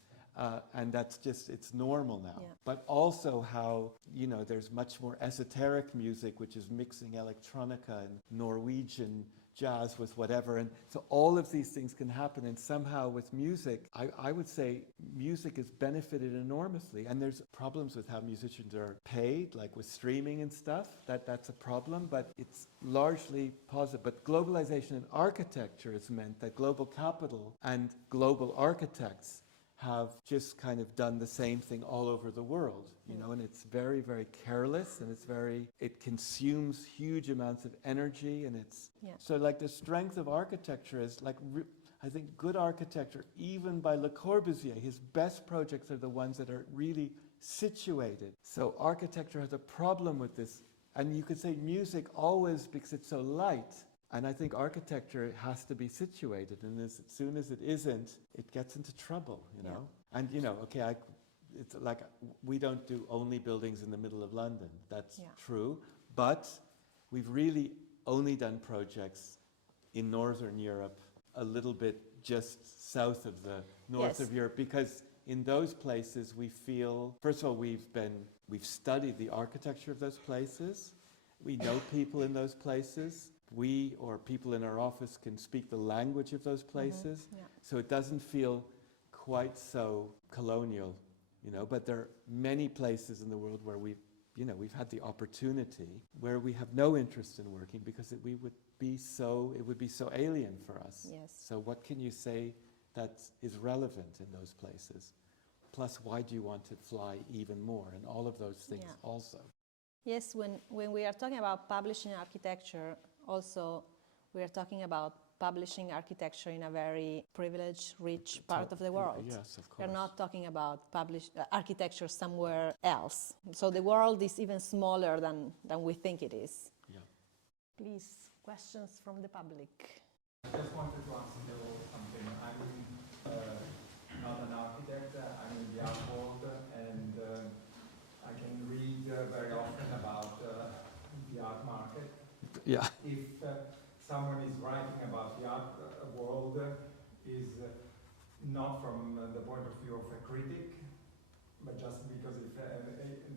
And that's just, it's normal now. Yeah. But also how, you know, there's much more esoteric music, which is mixing electronica and Norwegian jazz with whatever. And so all of these things can happen. And somehow with music, I would say music has benefited enormously. And there's problems with how musicians are paid, like with streaming and stuff. That's a problem, but it's largely positive. But globalization in architecture has meant that global capital and global architects have just kind of done the same thing all over the world, you know, and it's very, very careless, and it consumes huge amounts of energy, and so like the strength of architecture is like, I think good architecture, even by Le Corbusier, his best projects are the ones that are really situated. So architecture has a problem with this, and you could say music always, because it's so light. And I think architecture has to be situated, and as soon as it isn't, it gets into trouble, you know. Yeah. And, you know, okay, it's like we don't do only buildings in the middle of London. That's true. But we've really only done projects in Northern Europe, a little bit just south of the north of Europe, because in those places we feel, first of all, we've studied the architecture of those places. We know people in those places. We or people in our office can speak the language of those places, so it doesn't feel quite so colonial, you know. But there are many places in the world where we've had the opportunity where we have no interest in working because it would be so alien for us. Yes. So what can you say that is relevant in those places? Plus, why do you want to fly even more? And all of those things also. Yes, when we are talking about publishing architecture, also we are talking about publishing architecture in a very privileged, rich part of the world. Yes, of course. We're not talking about architecture somewhere else. So the world is even smaller than we think it is. Yeah. Please, questions from the public. I just wanted to ask you something. I'm not an architect, I'm in the art world, and I can read very often about the art market. Yeah. If someone is writing about the art world, is not from the point of view of a critic, but just because if,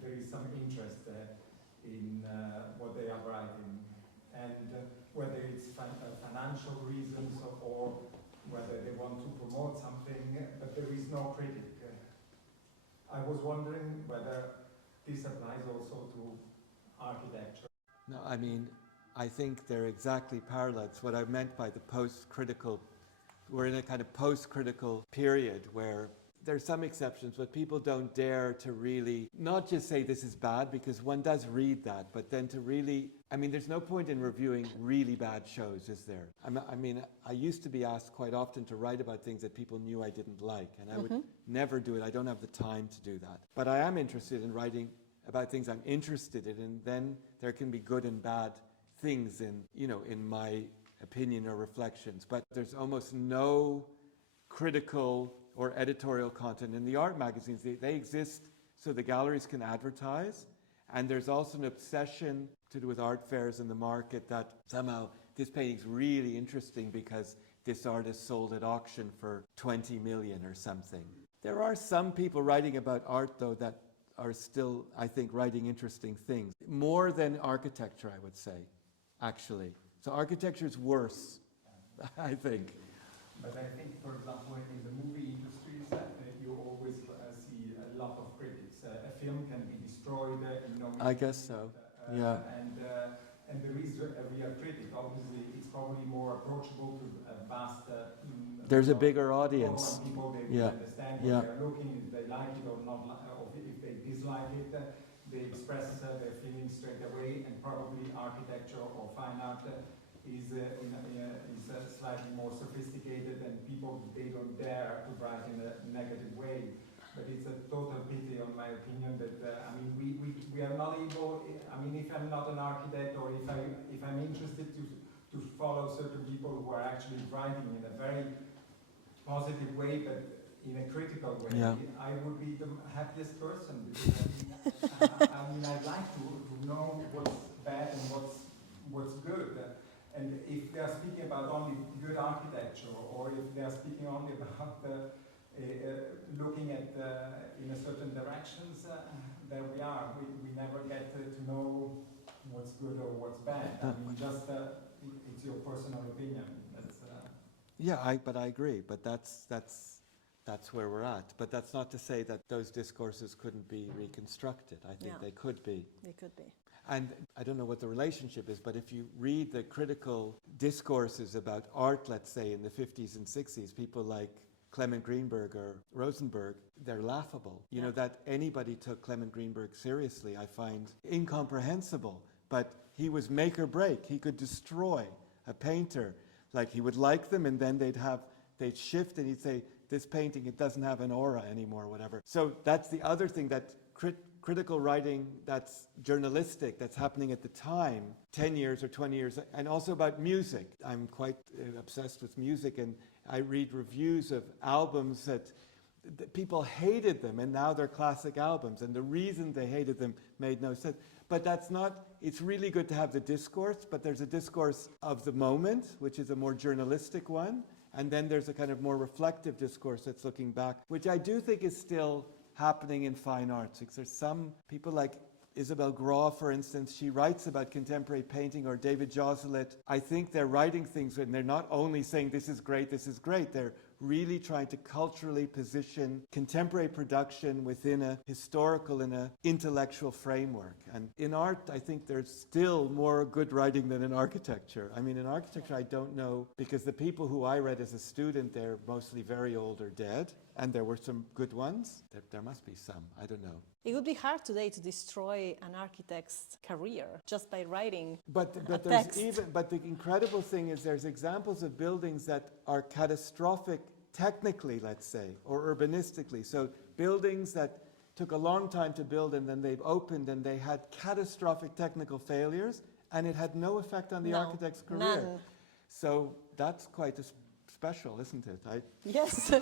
there is some interest in what they are writing, and whether it's financial reasons or whether they want to promote something, but there is no critic. I was wondering whether this applies also to architecture. No, I mean, I think they're exactly parallel. It's what I meant by the post-critical. We're in a kind of post-critical period where there's some exceptions, but people don't dare to really, not just say this is bad, because one does read that, but then to really, I mean, there's no point in reviewing really bad shows, is there? I mean, I used to be asked quite often to write about things that people knew I didn't like, and I would never do it. I don't have the time to do that. But I am interested in writing about things I'm interested in, and then there can be good and bad things in, in my opinion or reflections. But there's almost no critical or editorial content in the art magazines. They exist so the galleries can advertise, and there's also an obsession to do with art fairs in the market that somehow this painting's really interesting because this artist sold at auction for 20 million or something. There are some people writing about art, though, that are still, I think, writing interesting things. More than architecture, I would say, actually. So architecture is worse, I think. But I think, for example, in the movie industries, you always see a lot of critics. A film can be destroyed, I guess so, yeah. And there is a real critic. Obviously, it's probably more approachable to a vast... There's a bigger audience. People, they yeah. understand what they're looking, if they like it or not, or if they dislike it. They express their feelings straight away, and probably architecture or fine art is slightly more sophisticated, and people, they don't dare to write in a negative way. But it's a total pity, on my opinion, that we are not able. If I'm not an architect, or if I'm interested to follow certain people who are actually writing in a very positive way, but in a critical way, I would be the happiest person, because I like to know what's bad and what's good. And if they are speaking about only good architecture, or if they are speaking only about looking at in a certain directions, there we are. We never get to know what's good or what's bad. It's your personal opinion. But I agree. But that's where we're at. But that's not to say that those discourses couldn't be reconstructed. I think they could be. They could be. And I don't know what the relationship is, but if you read the critical discourses about art, let's say, in the 50s and 60s, people like Clement Greenberg or Rosenberg, they're laughable. You know, that anybody took Clement Greenberg seriously, I find incomprehensible. But he was make or break. He could destroy a painter. Like, he would like them, and then they'd shift, and he'd say, this painting, it doesn't have an aura anymore, or whatever. So that's the other thing, that critical writing that's journalistic, that's happening at the time, 10 years or 20 years, and also about music. I'm quite obsessed with music, and I read reviews of albums that people hated them, and now they're classic albums, and the reason they hated them made no sense. But that's not, it's really good to have the discourse, but there's a discourse of the moment, which is a more journalistic one, and then there's a kind of more reflective discourse that's looking back, which I do think is still happening in fine arts. Because there's some people like Isabel Grau, for instance, she writes about contemporary painting, or David Joselet. I think they're writing things, and they're not only saying this is great, they're really trying to culturally position contemporary production within a historical and a intellectual framework. And in art, I think there's still more good writing than in architecture. I mean, in architecture, I don't know, because the people who I read as a student, they're mostly very old or dead, and there were some good ones. There must be some, I don't know. It would be hard today to destroy an architect's career just by writing but a there's text. But the incredible thing is there's examples of buildings that are catastrophic technically, let's say, or urbanistically. So buildings that took a long time to build, and then they've opened and they had catastrophic technical failures, and it had no effect on the architect's career. None. So that's quite special, isn't it? Yes.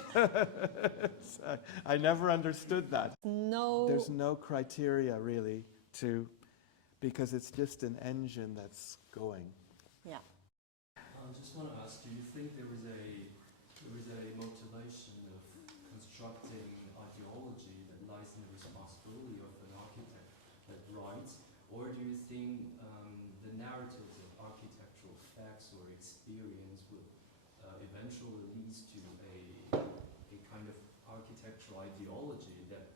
I never understood that. No. There's no criteria really because it's just an engine that's going. Yeah. I just want to ask, do you think there is a motivation of constructing ideology that lies in the responsibility of an architect that writes, or do you think the narratives of architectural facts or experience would eventually lead to a kind of architectural ideology that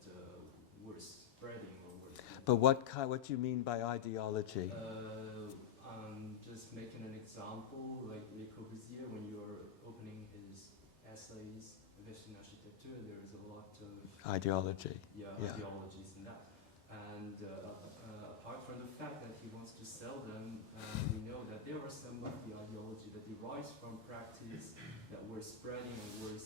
we're spreading or we're... But what do you mean by ideology? Just making an example, like Le Corbusier, when you're opening his essays, Version Architecture, there is a lot of ideology. Ideologies in that. And apart from the fact that he wants to sell them, we know that there are some of the ideology that derives from practice that we're spreading and we're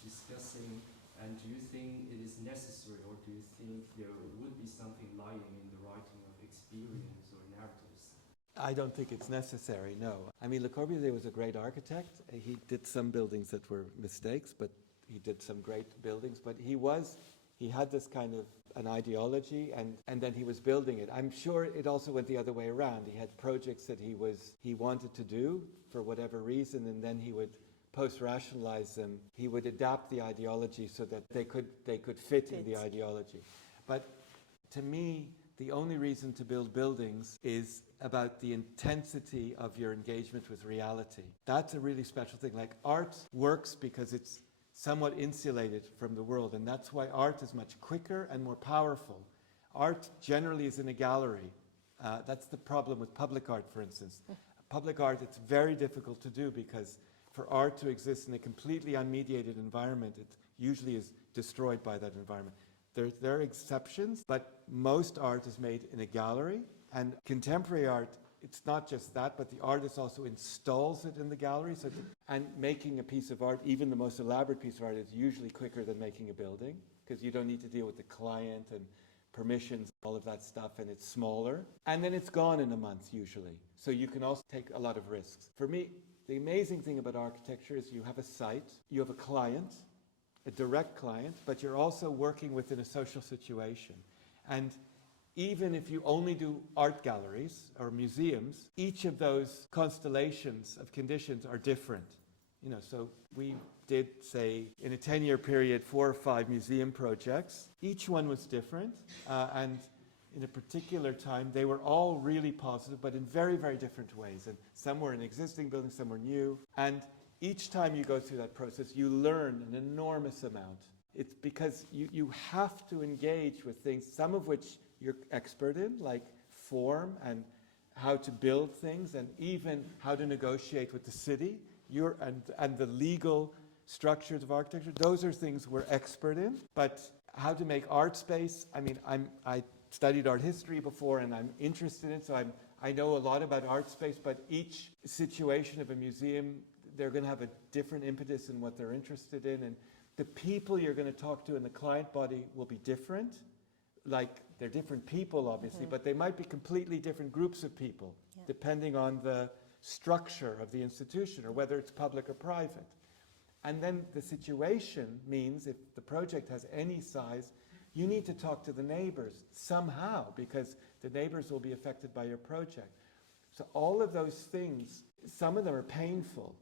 discussing And do you think it is necessary, or do you think there would be something lying in the writing of experience or narratives? I don't think it's necessary, no. I mean, Le Corbusier was a great architect. He did some buildings that were mistakes, but he did some great buildings. But he had this kind of an ideology, and then he was building it. I'm sure it also went the other way around. He had projects that he wanted to do for whatever reason, and then he would post-rationalize them. He would adapt the ideology so that they could fit in the ideology. But to me, the only reason to build buildings is about the intensity of your engagement with reality. That's a really special thing. Like, art works because it's somewhat insulated from the world, and that's why art is much quicker and more powerful. Art generally is in a gallery. That's the problem with public art, for instance. Public art, it's very difficult to do because for art to exist in a completely unmediated environment, it usually is destroyed by that environment. There are exceptions, but most art is made in a gallery, and contemporary art, it's not just that, but the artist also installs it in the gallery. And making a piece of art, even the most elaborate piece of art, is usually quicker than making a building, because you don't need to deal with the client and permissions, all of that stuff, and it's smaller. And then it's gone in a month, usually. So you can also take a lot of risks. For me, the amazing thing about architecture is you have a site, you have a client, a direct client, but you're also working within a social situation. And even if you only do art galleries or museums, each of those constellations of conditions are different. So we did, say, in a 10-year period, 4 or 5 museum projects. Each one was different, and in a particular time, they were all really positive, but in very, very different ways. And some were in existing buildings, some were new. And each time you go through that process, you learn an enormous amount. It's because you have to engage with things, some of which you're expert in, like form and how to build things, and even how to negotiate with the city, and the legal structures of architecture. Those are things we're expert in. But how to make art space, I mean, I studied art history before, and I'm interested in it, so I know a lot about art space, but each situation of a museum, they're going to have a different impetus in what they're interested in, and the people you're going to talk to in the client body will be different. Like, they're different people, obviously, but they might be completely different groups of people, depending on the structure of the institution, or whether it's public or private. And then the situation means, if the project has any size, you need to talk to the neighbors somehow, because the neighbors will be affected by your project. So all of those things, some of them are painful,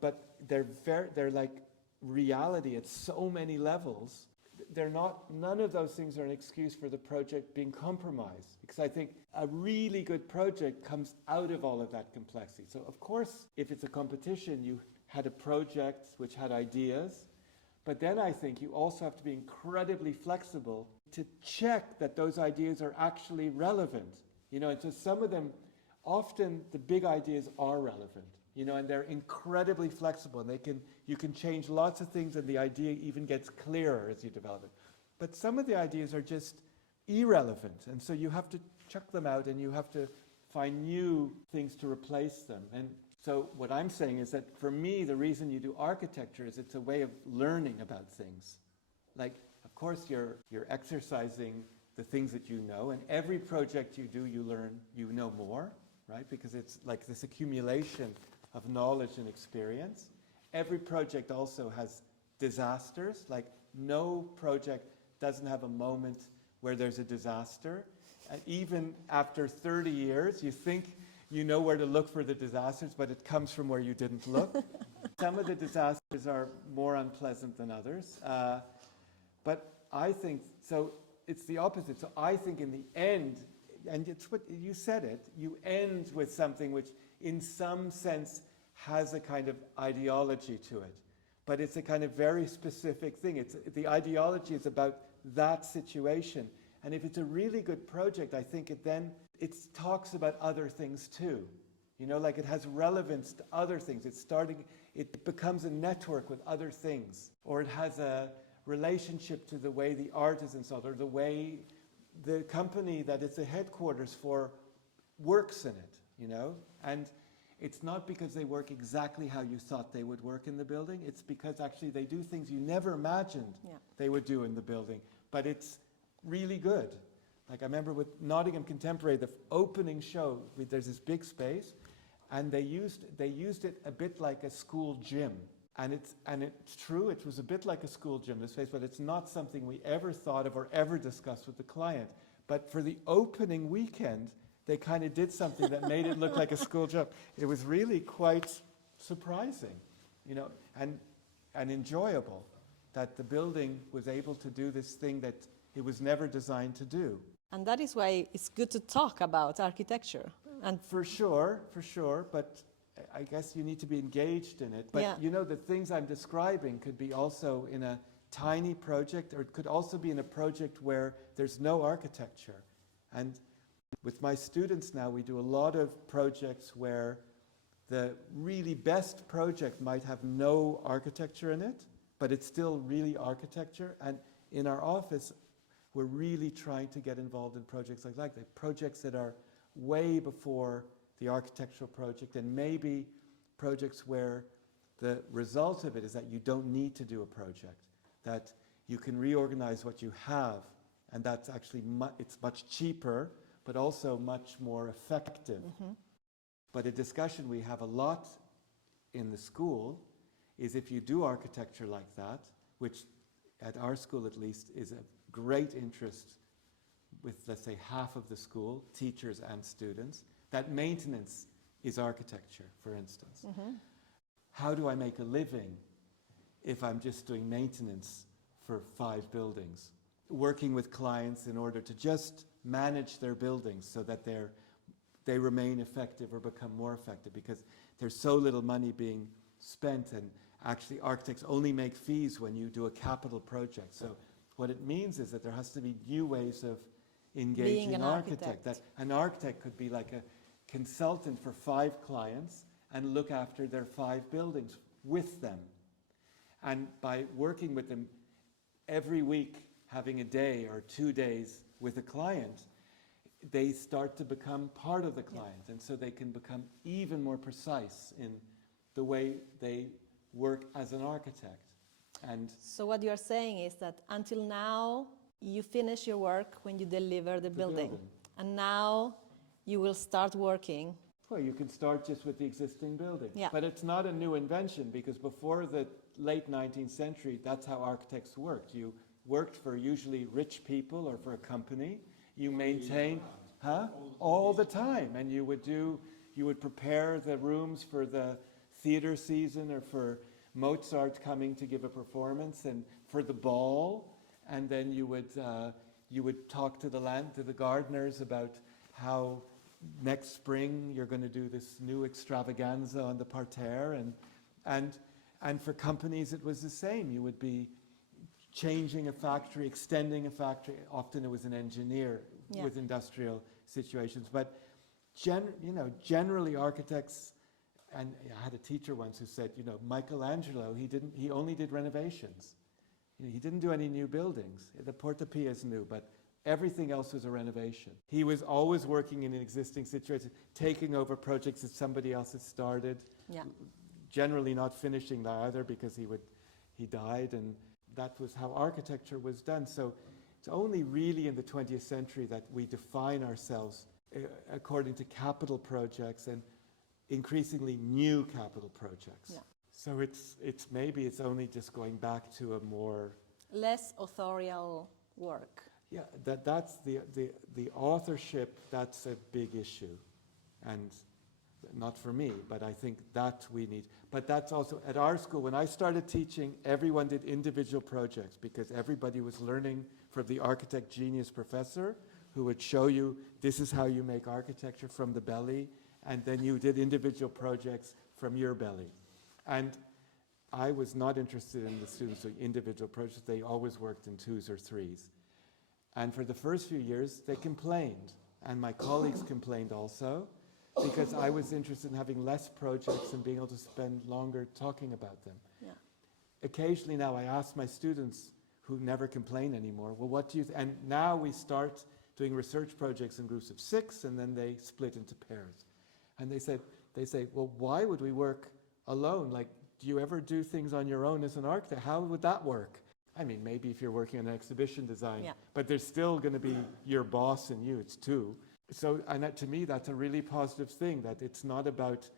but they're like reality at so many levels. None of those things are an excuse for the project being compromised, because I think a really good project comes out of all of that complexity. So of course, if it's a competition, you had a project which had ideas, but then I think you also have to be incredibly flexible to check that those ideas are actually relevant. And so some of them, often the big ideas are relevant, and they're incredibly flexible, and you can change lots of things, and the idea even gets clearer as you develop it. But some of the ideas are just irrelevant, and so you have to chuck them out, and you have to find new things to replace them. And so what I'm saying is that for me, the reason you do architecture is it's a way of learning about things. Like, of course, you're exercising the things that you know, and every project you do, you know more, right? Because it's like this accumulation of knowledge and experience. Every project also has disasters. Like, no project doesn't have a moment where there's a disaster. And even after 30 years, you think you know where to look for the disasters, but it comes from where you didn't look. Some of the disasters are more unpleasant than others. But I think, so it's the opposite. So I think in the end, and it's what you said it, you end with something which in some sense has a kind of ideology to it. But it's a kind of very specific thing. The ideology is about that situation. And if it's a really good project, I think it talks about other things too. Like, it has relevance to other things. It becomes a network with other things. Or it has a relationship to the way the art is installed, or the way the company that it's a headquarters for works in it, And it's not because they work exactly how you thought they would work in the building. It's because actually they do things you never imagined they would do in the building. But it's really good. Like I remember with Nottingham Contemporary, the opening show, there's this big space, and they used it a bit like a school gym. And it's true, it was a bit like a school gym, this space, but it's not something we ever thought of or ever discussed with the client. But for the opening weekend, they kind of did something that made it look like a school gym. It was really quite surprising, you know, and enjoyable that the building was able to do this thing that it was never designed to do. And that is why it's good to talk about architecture. And For sure, but I guess you need to be engaged in it. But you know, the things I'm describing could be also in a tiny project, or it could also be in a project where there's no architecture. And with my students now, we do a lot of projects where the really best project might have no architecture in it, but it's still really architecture. And in our office, we're really trying to get involved in projects like that, projects that are way before the architectural project, and maybe projects where the result of it is that you don't need to do a project, that you can reorganize what you have, and that's actually it's much cheaper, but also much more effective. But a discussion we have a lot in the school is if you do architecture like that, which at our school at least is a great interest with, let's say, half of the school, teachers and students, that maintenance is architecture, for instance. How do I make a living if I'm just doing maintenance for 5 buildings? Working with clients in order to just manage their buildings so that they remain effective or become more effective, because there's so little money being spent, and actually architects only make fees when you do a capital project. So what it means is that there has to be new ways of engaging an architect. That an architect could be like a consultant for 5 clients and look after their 5 buildings with them. And by working with them every week, having a day or 2 days with a client, they start to become part of the client. And so they can become even more precise in the way they work as an architect. And so what you're saying is that until now, you finish your work when you deliver the building. And now you will start working. Well, you can start just with the existing building. Yeah. But it's not a new invention, because before the late 19th century, that's how architects worked. You worked for usually rich people or for a company. You maintained, all the time. And you would prepare the rooms for the theater season, or for Mozart coming to give a performance, and for the ball. And then you would talk to the gardeners about how next spring you're going to do this new extravaganza on the parterre. And for companies it was the same. You would be changing a factory, extending a factory. Often it was an engineer with industrial situations. But generally architects, and I had a teacher once who said, Michelangelo, he only did renovations. He didn't do any new buildings. The Porta Pia is new, but everything else was a renovation. He was always working in an existing situation, taking over projects that somebody else had started, generally not finishing that either, because he died, and that was how architecture was done. So it's only really in the 20th century that we define ourselves according to capital projects, and increasingly new capital projects. So maybe it's only just going back to a more less authorial work. Yeah, that's the authorship. That's a big issue, and not for me, but I think that we need. But that's also at our school. When I started teaching, everyone did individual projects, because everybody was learning from the architect genius professor, who would show you this is how you make architecture from the belly, and then you did individual projects from your belly. And I was not interested in the students doing individual projects. They always worked in 2s or 3s. And for the first few years, they complained. And my colleagues complained also, because I was interested in having less projects and being able to spend longer talking about them. Occasionally now I ask my students, who never complain anymore, well, what do you and now we start doing research projects in groups of 6, and then they split into pairs. And they said, they say, well, why would we work alone? Like, do you ever do things on your own as an architect? How would that work? I mean, maybe if you're working on an exhibition design, Yeah. but there's still going to be your boss and you, it's two. So, and that, to me, that's a really positive thing, that it's not about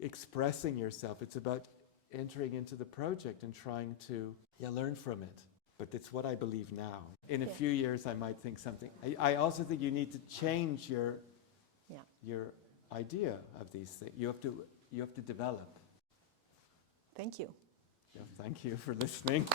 expressing yourself, it's about entering into the project and trying to learn from it. But it's what I believe now. In a Yeah. few years, I might think something. I also think you need to change your idea of these things. You have to develop. Thank you. Yeah, thank you for listening.